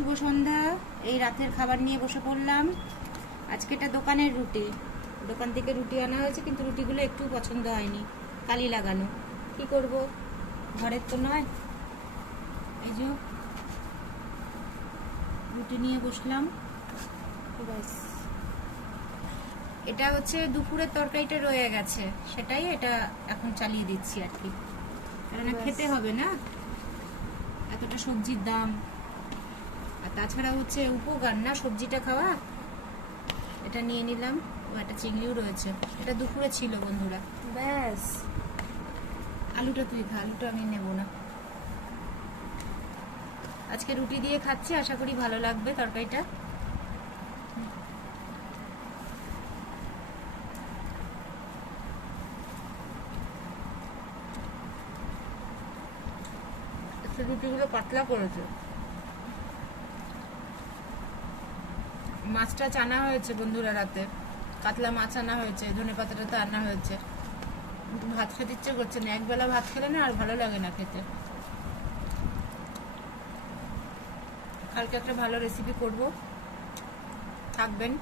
শুভ সন্ধ্যা। এই রাতের খাবার নিয়ে বসে পড়লাম। আজকে এটা দোকানের রুটি, দোকান থেকে রুটি আনা হয়েছে, কিন্তু রুটিগুলো একটু পছন্দ হয়নি, কালি লাগানো। কি করব, ঘরের তো নয়। এই যে রুটি নিয়ে বসলাম। ব্যাস, এটা হচ্ছে দুপুরের তরকারিটা রয়ে গেছে, সেটাই এটা এখন চালিয়ে দিচ্ছি আর কি, কারণ খেতে হবে না, এতটা সবজির দাম। আর তাছাড়া হচ্ছে উপকার না সবজিটা খাওয়া। এটা নিয়ে নিলাম। একটা চিংড়িও রয়েছে, এটা দুপুরে ছিল বন্ধুরা। ব্যাস, আলুটা তুই খা, আলুটা আমি নেব না। আজকে রুটি দিয়ে খাচ্ছি, আশা করি ভালো লাগবে তরকারিটা। রুটিগুলো পাতলা করেছে। মাছটা আনা হয়েছে বন্ধুরা, রাতে কাতলা মাছ আনা হয়েছে, ধনে পাতাটা আনা হয়েছে। ভাত খেতে ইচ্ছে করছে না, একবেলা ভাত খেলে না আর ভালো লাগে না খেতে। কালকে একটা ভালো রেসিপি করব, থাকবেন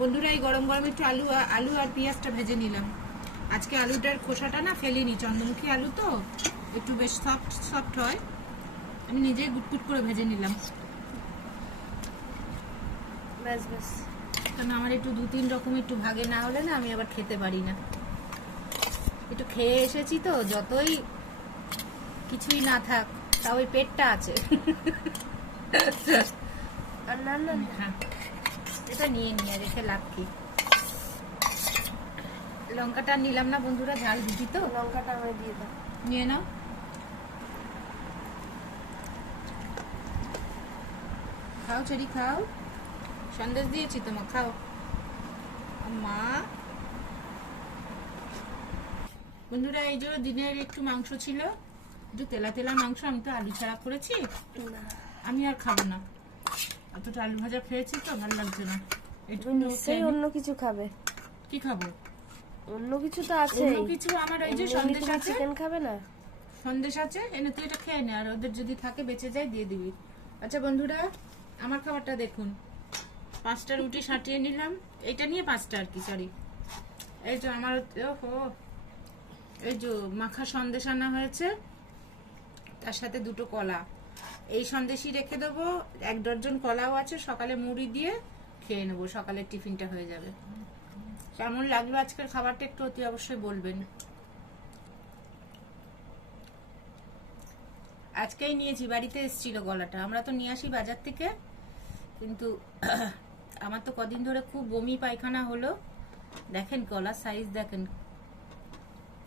বন্ধুরা। এই গরম গরম একটু আলু আর পেঁয়াজটা ভেজে নিলাম। আজকে আলুটার খোসাটা না ফেলিনি, চন্দ্রমুখী আলু তো একটু বেশ সফট হয়। আমি নিজেই গুটগুট করে ভেজে নিলাম। ব্যাস ব্যাস, কারণ আমার একটু 2-3 রকম একটু ভাগে না হলে না আমি আবার খেতে পারি না। একটু খেয়ে এসেছি তো, যতই কিছুই না থাক তাও ওই পেটটা আছে। হ্যাঁ, এটা নিয়ে নিয়ে রেখে লাভ কি। লঙ্কাটা নিলাম না বন্ধুরা, ঝাল দিদি তো। লঙ্কাটা আমায় দিয়ে দাও। নিয়ে নাও, খাও চেরি খাও, সন্দেশ দিয়েছি তোমার, খাও মা। বন্ধুরা এই যে দিনের একটু মাংস ছিল, একটু তেলা তেলা মাংস, আমি তো আলু ছাড়া করেছি, আমি আর খাবো না। অতটা আলু ভাজা খেয়েছি তো ভালো লাগছে না। একটু নিশ্চয়ই অন্য কিছু খাবে। কি খাবো, অন্য কিছু তো আছে। অন্য কিছু আমার এই যে সন্দেশ আছে, চিকেন খাবে না? সন্দেশ আছে, এনে তুই এটা খেয়ে নে, আর ওদের যদি থাকে বেঁচে যায় দিয়ে দিবি। আচ্ছা বন্ধুরা, আমার খাবারটা দেখুন। 5টা রুটি সাটিয়ে নিলাম, এটা নিয়ে 5টা আর কি, সরি। এই যে আমার এই যে মাখা সন্দেশ আনা হয়েছে, তার সাথে 2টো কলা। এই সন্দেশই রেখে দেবো, 1 ডজন কলাও আছে, সকালে মুড়ি দিয়ে খেয়ে নেবো, সকালের টিফিনটা হয়ে যাবে। কেমন লাগলো আজকের খাবারটা একটু অতি অবশ্যই বলবেন। আজকেই নিয়েছি, বাড়িতে এসেছিল গলাটা, আমরা তো নিয়ে আসি বাজার থেকে, কিন্তু আমার তো কদিন ধরে খুব বমি পায়খানা হলো। দেখেন গলার সাইজ দেখেন,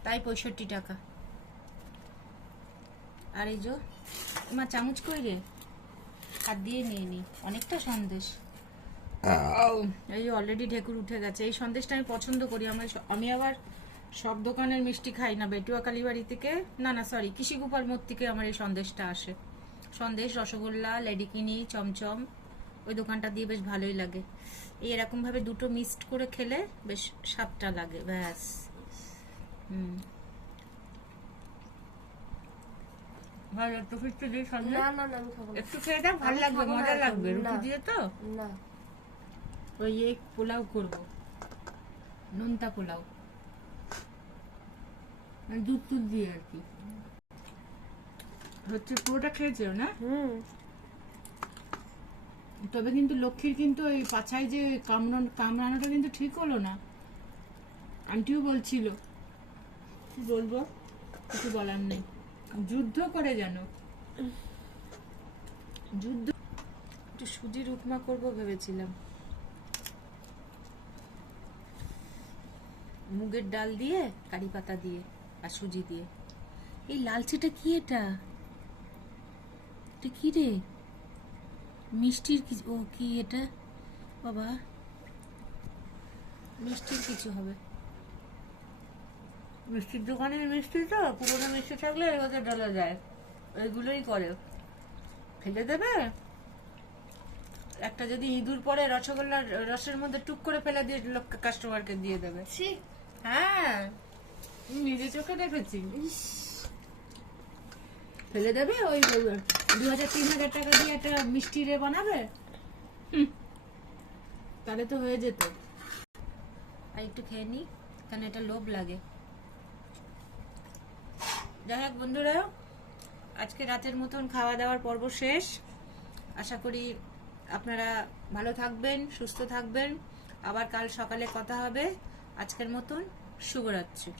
তাই 65 টাকা। আর এই যে তোমার চামচ কই রে, হাত দিয়ে নিয়ে নি, অনেকটা সন্দেশ। এই যে অলরেডি ঢেকুর উঠে গেছে। এই সন্দেশটা আমি পছন্দ করি, আমি আবার সব দোকানের মিষ্টি খাই না, বেটুয়া কালীবাড়ি থেকে, না সরি, কৃষিগোপাল মোড় থেকে আমার এই সন্দেশটা আসে। সন্দেশ, রসগোল্লা, লেডিকিনি, চমচম, ওই দোকানটা দিয়ে বেশ ভালোই লাগে। এই এরকম ভাবে 2টো মিক্সড করে খেলে বেশ স্বাদটা লাগে। ব্যাস, ভালো একটু ফিরতে দিয়ে সন্দেশ। না না না, আমি খাবো না। একটু খেয়ে দাও, ভালো লাগবে, মজা লাগবে রুটি দিয়ে তো। না, ওই এক পোলাও করবো, নোনতা পোলাও, দুধ দুধ দিয়ে আর কি হচ্ছে। পুরোটা খেয়েছো না? তবে কিন্তু লক্ষ্মীর কিন্তু ওই পাছায় যে কামড়ানোটা কিন্তু ঠিক হলো না, আন্টিও বলছিল। কি বলবো, কিছু বলার নেই, যুদ্ধ করে যেন। যুদ্ধ। একটু সুজির উপমা করবো ভেবেছিলাম, মুগের ডাল দিয়ে, কারি পাতা দিয়ে, আর সুজি দিয়ে। এই লালচেটা কি, এটা কি রে, মিষ্টির কি? ও কি এটা বাবা, মিষ্টির কিছু হবে। মিষ্টির দোকানের মিষ্টি তো, পুরোনো মিষ্টি থাকলে এগুলোতে ঢালা যায়, ওইগুলোই করে। ফেলে দেবে একটা, যদি ইঁদুর পরে রসগোল্লার রসের মধ্যে টুক করে ফেলে দিয়ে লোককে, কাস্টমারকে দিয়ে দেবে। হ্যাঁ, নিজে চোখে দেখেছি। ফেলে দেবে ওই 2000-3000 টাকা দিয়ে একটা মিষ্টি রে বানাবে। তাহলে তো হয়ে যেত। আর একটু খেয়ে নি, কারণ এটা লোভ লাগে। যাই হোক বন্ধুরা, আজকে রাতের মতন খাওয়া দাওয়ার পর্ব শেষ। আশা করি আপনারা ভালো থাকবেন, সুস্থ থাকবেন। আবার কাল সকালে কথা হবে। আজকের মতন শুভরাত্রি।